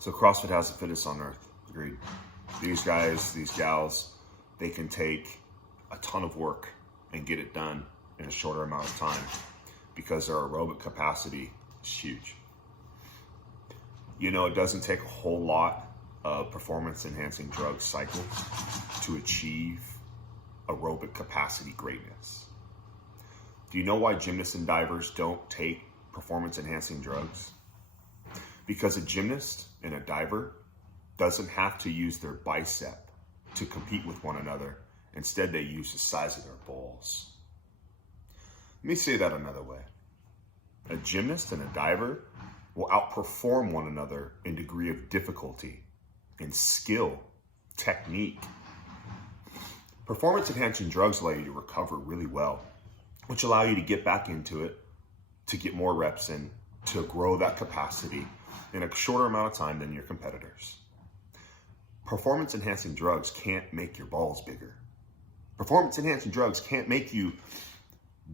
So CrossFit has the fittest on earth. Agreed. These guys, these gals, they can take a ton of work and get it done in a shorter amount of time because their aerobic capacity is huge. You know, it doesn't take a whole lot of performance-enhancing drug cycles to achieve aerobic capacity greatness. Do you know why gymnasts and divers don't take performance-enhancing drugs? Because a gymnast and a diver doesn't have to use their bicep to compete with one another. Instead, they use the size of their balls. Let me say that another way. A gymnast and a diver will outperform one another in degree of difficulty, in skill, technique. Performance-enhancing drugs allow you to recover really well, which allow you to get back into it, to get more reps in, to grow that capacity in a shorter amount of time than your competitors. Performance-enhancing drugs can't make your balls bigger. Performance-enhancing drugs can't make you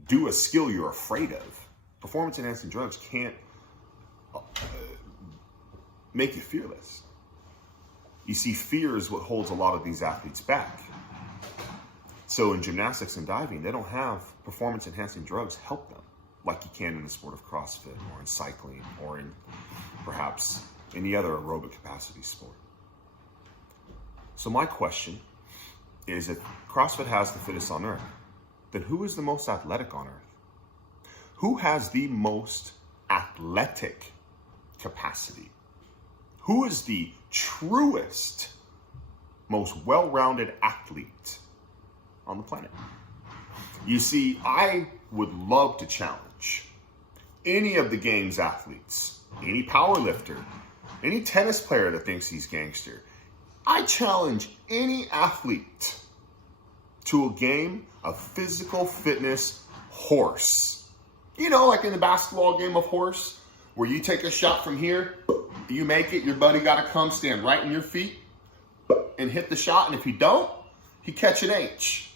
do a skill you're afraid of. Performance-enhancing drugs can't make you fearless. You see, fear is what holds a lot of these athletes back. So in gymnastics and diving, they don't have performance-enhancing drugs help them like you can in the sport of CrossFit or in cycling or in perhaps any other aerobic capacity sport. So my question is, if CrossFit has the fittest on earth, then who is the most athletic on earth? Who has the most athletic capacity? Who is the truest, most well-rounded athlete on the planet? You see, I would love to challenge any of the game's athletes, any power lifter, any tennis player that thinks he's gangster. I challenge any athlete to a game of physical fitness horse. You know, like in the basketball game of horse, where you take a shot from here, you make it, your buddy got to come stand right in your feet and hit the shot, and if you don't, he catch an H.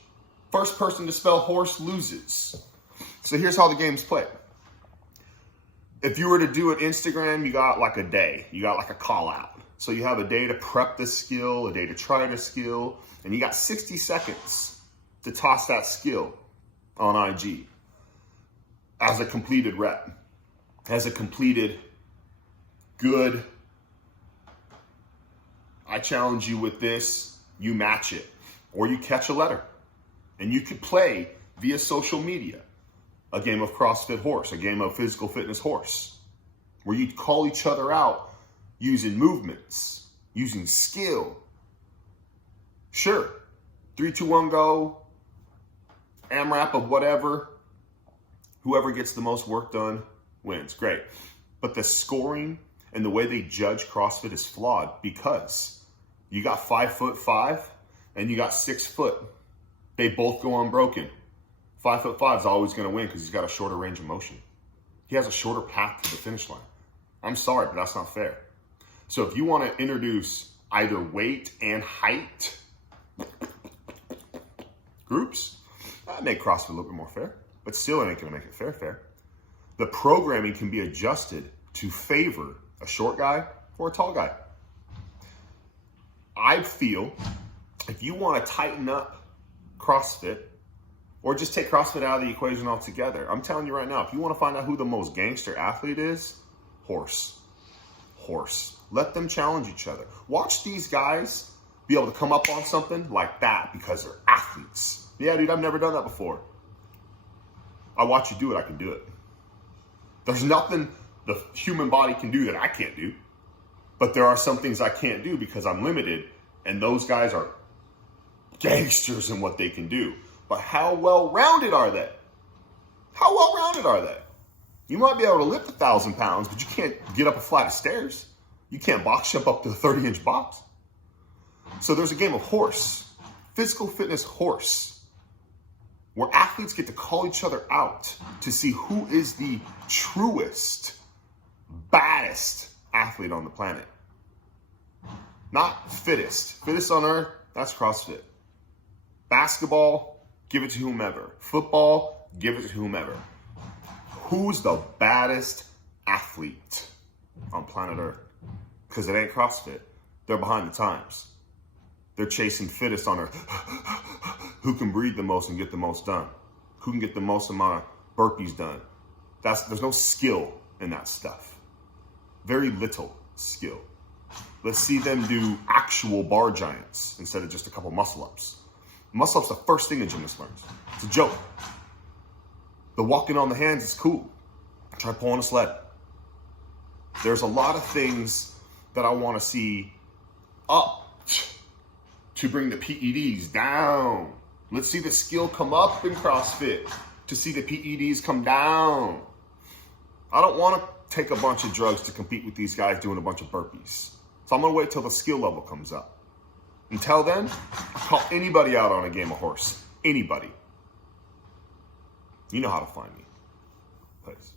First person to spell horse loses. So here's how the game's played. If you were to do it Instagram, you got like a day. You got like a call out. So you have a day to prep the skill, a day to try the skill, and you got 60 seconds to toss that skill on IG as a completed rep, as a completed good. I challenge you with this, you match it, or you catch a letter. And you could play via social media a game of CrossFit horse, a game of physical fitness horse, where you call each other out using movements, using skill. Sure, 3, 2, 1, go, AMRAP of whatever. Whoever gets the most work done wins. Great. But the scoring and the way they judge CrossFit is flawed because you got 5'5" and you got 6 foot. They both go unbroken. 5'5" is always going to win because he's got a shorter range of motion. He has a shorter path to the finish line. I'm sorry, but that's not fair. So if you want to introduce either weight and height groups, that make CrossFit a little bit more fair, but still it ain't going to make it fair. The programming can be adjusted to favor a short guy or a tall guy. I feel if you want to tighten up CrossFit, or just take CrossFit out of the equation altogether, I'm telling you right now, if you want to find out who the most gangster athlete is, horse. Let them challenge each other. Watch these guys be able to come up on something like that because they're athletes. Yeah, dude, I've never done that before. I watch you do it, I can do it. There's nothing the human body can do that I can't do. But there are some things I can't do because I'm limited, and those guys are gangsters in what they can do. But how well-rounded are they? How well-rounded are they? You might be able to lift 1,000 pounds, but you can't get up a flight of stairs. You can't box jump up to a 30-inch box. So there's a game of horse, physical fitness horse, where athletes get to call each other out to see who is the truest, baddest athlete on the planet. Not fittest. Fittest on earth, that's CrossFit. Basketball, give it to whomever. Football, give it to whomever. Who's the baddest athlete on planet Earth? because it ain't CrossFit. They're behind the times. They're chasing fittest on earth. Who can breathe the most and get the most done? Who can get the most amount of burpees done? There's no skill in that stuff. Very little skill. Let's see them do actual bar giants instead of just a couple muscle ups. Muscle ups the first thing a gymnast learns. It's a joke. The walking on the hands is cool. Try pulling a sled. There's a lot of things that I want to see up to bring the PEDs down. Let's see the skill come up in CrossFit to see the PEDs come down. I don't want to take a bunch of drugs to compete with these guys doing a bunch of burpees. So I'm going to wait till the skill level comes up. Until then, call anybody out on a game of horse. Anybody. You know how to find me. Please.